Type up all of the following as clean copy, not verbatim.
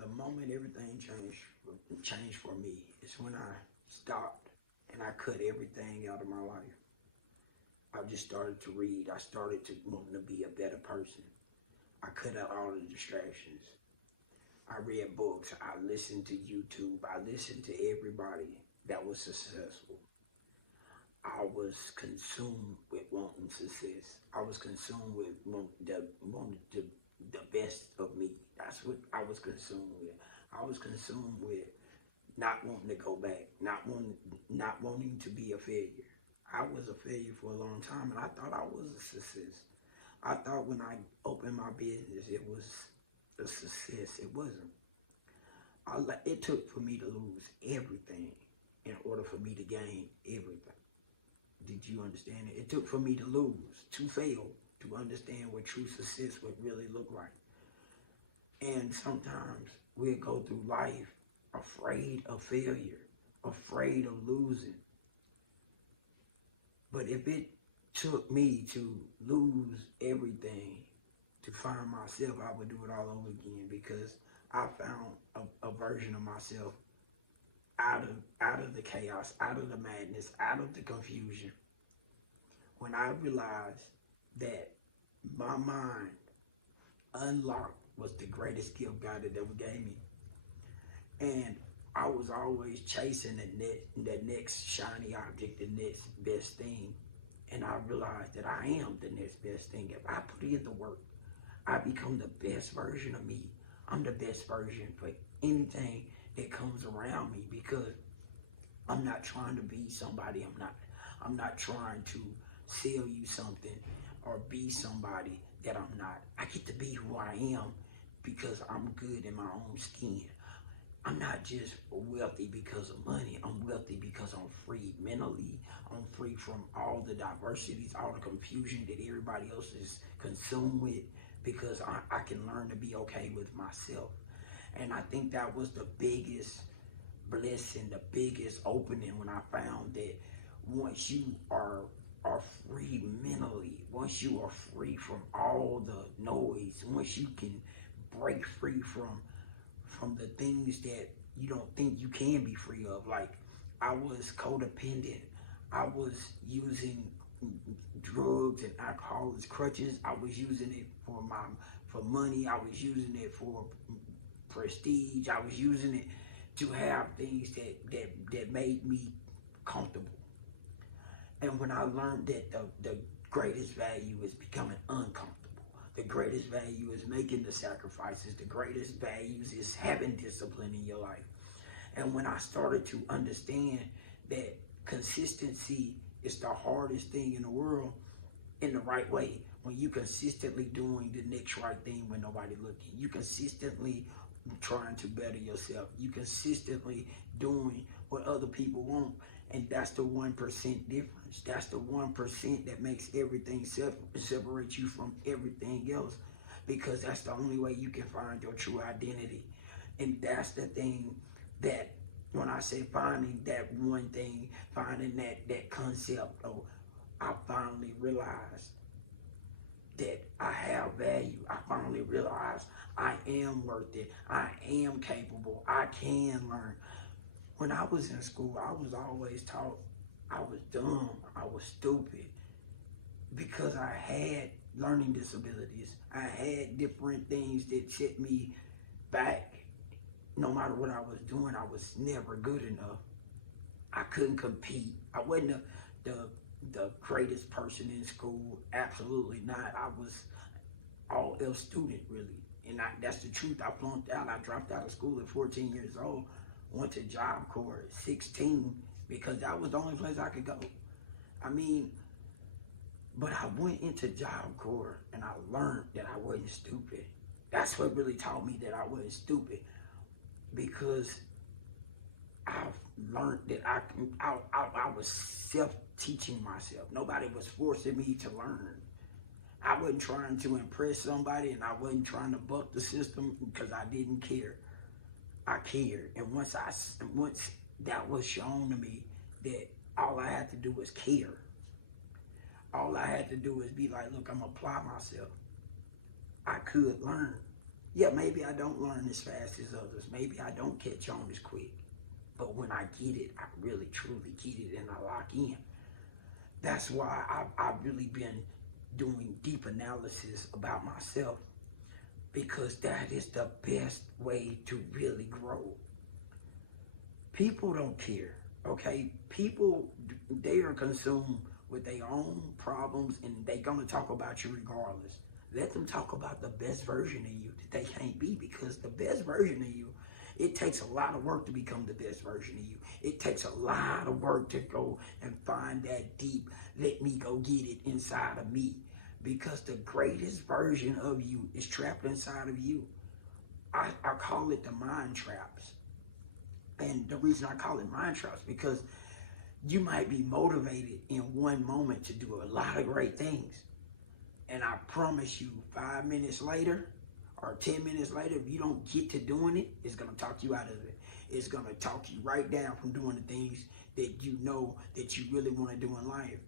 The moment everything changed for me is when I stopped and I cut everything out of my life. I just started to read. I started to want to be a better person. I cut out all the distractions. I read books. I listened to YouTube. I listened to everybody that was successful. I was consumed with wanting success. I was consumed with the best of me. That's what I was consumed with. I was consumed with not wanting to go back, not wanting to be a failure. I was a failure for a long time, and I thought I was a success. I thought when I opened my business, it was a success. It wasn't. It took for me to lose everything in order for me to gain everything. Did you understand it? It took for me to lose, to fail, to understand what true success would really look like. And sometimes we'll go through life afraid of failure, afraid of losing. But if it took me to lose everything to find myself, I would do it all over again, because I found a version of myself out of the chaos, out of the madness, out of the confusion. When I realized that my mind unlocked was the greatest gift God had ever gave me. And I was always chasing the next shiny object, the next best thing. And I realized that I am the next best thing. If I put in the work, I become the best version of me. I'm the best version for anything that comes around me, because I'm not trying to be somebody. I'm not trying to sell you something or be somebody that I'm not. I get to be who I am because I'm good in my own skin. I'm not just wealthy because of money. I'm wealthy because I'm free mentally. I'm free from all the diversities, all the confusion that everybody else is consumed with, because I can learn to be okay with myself. And I think that was the biggest blessing, the biggest opening, when I found that once you are free mentally, once you are free from all the noise, once you can break free from the things that you don't think you can be free of. Like, I was codependent. I was using drugs and alcohol as crutches. I was using it for money. I was using it for prestige. I was using it to have things that made me comfortable. And when I learned that the greatest value is becoming uncomfortable, the greatest value is making the sacrifices, the greatest values is having discipline in your life. And when I started to understand that consistency is the hardest thing in the world, in the right way, when you consistently doing the next right thing when nobody looking, you consistently trying to better yourself, you consistently doing what other people want. And that's the 1% difference. That's the 1% that makes everything separate you from everything else, because that's the only way you can find your true identity. And that's the thing that, when I say finding that one thing, finding that concept of, I finally realized that I have value. I finally realized I am worth it. I am capable. I can learn. When I was in school, I was always taught I was dumb, I was stupid, because I had learning disabilities. I had different things that set me back. No matter what I was doing, I was never good enough. I couldn't compete. I wasn't the greatest person in school. Absolutely not. I was all F student, really. And that's the truth. I flunked out. I dropped out of school at 14 years old. Went to Job Corps at 16, because that was the only place I could go. I mean, but I went into Job Corps and I learned that I wasn't stupid. That's what really taught me that I wasn't stupid, because I've learned that I was self-teaching myself. Nobody was forcing me to learn. I wasn't trying to impress somebody, and I wasn't trying to buck the system, because I didn't care. I cared. And once that was shown to me, that all I had to do was care. All I had to do was be like, look, I'm gonna apply myself. I could learn. Yeah, maybe I don't learn as fast as others. Maybe I don't catch on as quick. But when I get it, I really truly get it and I lock in. That's why I've really been doing deep analysis about myself, because that is the best way to really grow. People don't care, okay? People, they are consumed with their own problems and they're gonna talk about you regardless. Let them talk about the best version of you that they can't be, because the best version of you, it takes a lot of work to become the best version of you. It takes a lot of work to go and find that deep, let me go get it inside of me. Because the greatest version of you is trapped inside of you. I call it the mind traps. And the reason I call it mind traps, because you might be motivated in one moment to do a lot of great things. And I promise you, 5 minutes later or 10 minutes later, if you don't get to doing it, it's going to talk you out of it. It's going to talk you right down from doing the things that you know that you really want to do in life.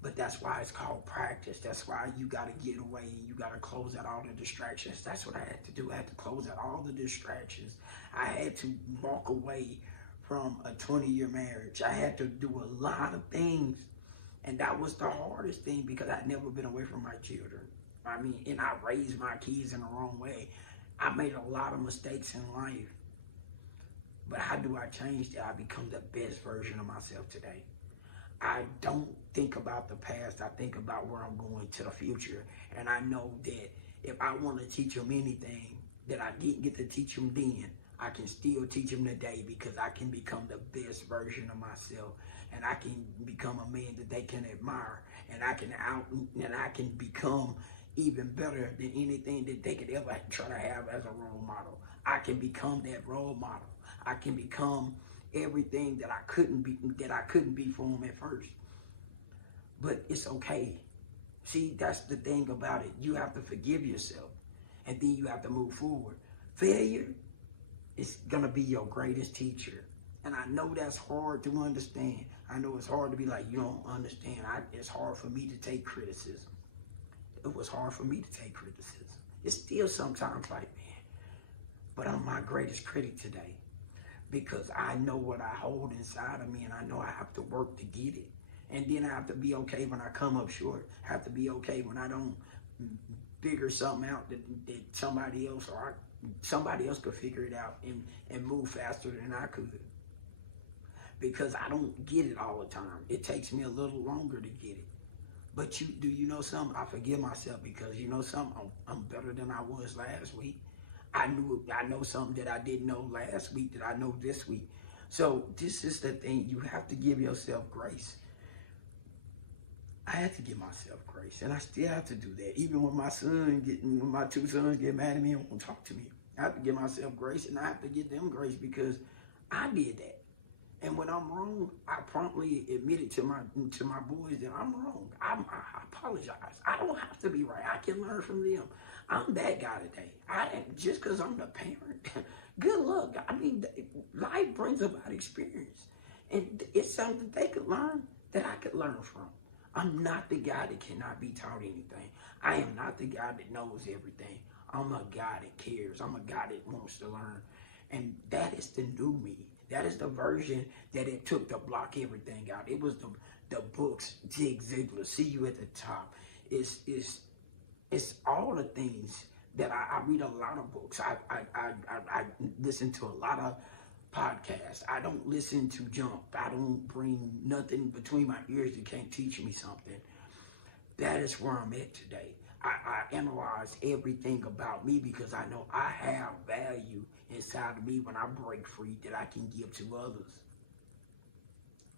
But that's why it's called practice. That's why you got to get away and you got to close out all the distractions. That's what I had to do. I had to close out all the distractions. I had to walk away from a 20-year marriage. I had to do a lot of things. And that was the hardest thing, because I'd never been away from my children. I mean, and I raised my kids in the wrong way. I made a lot of mistakes in life. But how do I change that? I become the best version of myself today. I don't think about the past. I think about where I'm going to the future. And I know that if I want to teach them anything that I didn't get to teach them then, I can still teach them today, because I can become the best version of myself, and I can become a man that they can admire, and I can become even better than anything that they could ever try to have as a role model. I can become that role model. I can become everything that I couldn't be for them at first. But it's okay. See, that's the thing about it. You have to forgive yourself, and then you have to move forward. Failure is gonna be your greatest teacher. And I know that's hard to understand. I know it's hard to be like, you don't understand. It's hard for me to take criticism. It was hard for me to take criticism. It's still sometimes like, man, but I'm my greatest critic today, because I know what I hold inside of me, and I know I have to work to get it. And then I have to be okay when I come up short. I have to be okay when I don't figure something out that somebody else could figure it out and move faster than I could. Because I don't get it all the time. It takes me a little longer to get it. But you know something? I forgive myself, because you know something? I'm better than I was last week. I know something that I didn't know last week that I know this week. So this is the thing. You have to give yourself grace. I had to give myself grace, and I still have to do that. Even when when my two sons get mad at me and won't talk to me, I have to give myself grace, and I have to give them grace, because I did that. And when I'm wrong, I promptly admit it to my boys that I'm wrong. I apologize. I don't have to be right. I can learn from them. I'm that guy today. Just because I'm the parent. Good luck. I mean, life brings about experience, and it's something they could learn that I could learn from. I'm not the guy that cannot be taught anything. I am not the guy that knows everything. I'm a guy that cares. I'm a guy that wants to learn. And that is the new me. That is the version that it took to block everything out. It was the books, Zig Ziglar, See You at the Top. It's all the things that I read a lot of books. I listen to a lot of podcasts. I don't listen to junk. I don't bring nothing between my ears that can't teach me something. That is where I'm at today. I analyze everything about me, because I know I have value inside of me when I break free that I can give to others.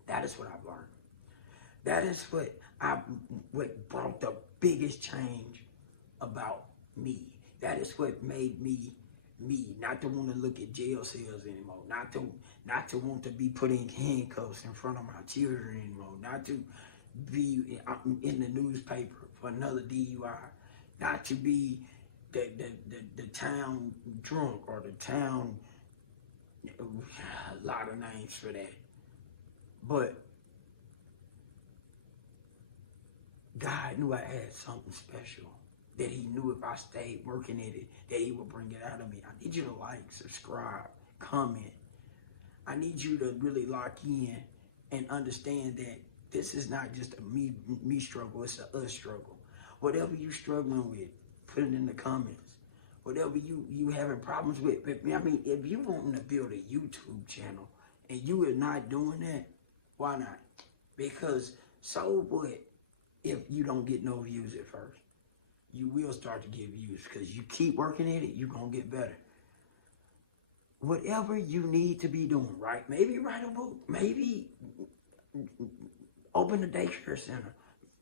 That is what I've learned. That is what brought the biggest change about me. That is what made me me, not to want to look at jail cells anymore, not to want to be put in handcuffs in front of my children anymore, not to be in the newspaper for another DUI, not to be the town drunk, or the town, a lot of names for that. But God knew I had something special. that he knew if I stayed working at it, that he would bring it out of me. I need you to like, subscribe, comment. I need you to really lock in and understand that this is not just a me struggle, it's a us struggle. Whatever you struggling with, put it in the comments. Whatever you having problems with, I mean, if you wanting to build a YouTube channel and you are not doing that, why not? Because so what if you don't get no views at first? You will start to get views because you keep working at it, you're going to get better. Whatever you need to be doing, right? Maybe write a book, maybe open a daycare center,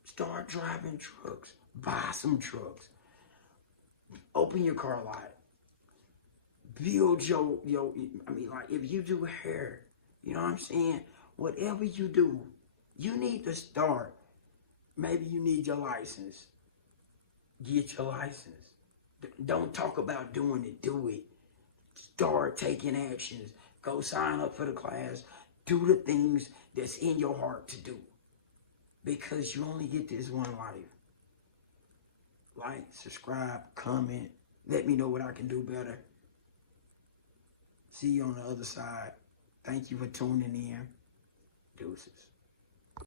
start driving trucks, buy some trucks, open your car lot, build I mean, like if you do hair, you know what I'm saying? Whatever you do, you need to start. Maybe you need your license. Get your license. Don't talk about doing it, do it. Start taking actions. Go sign up for the class. Do the things that's in your heart to do. Because you only get this one life. Like, subscribe, comment. Let me know what I can do better. See you on the other side. Thank you for tuning in. Deuces.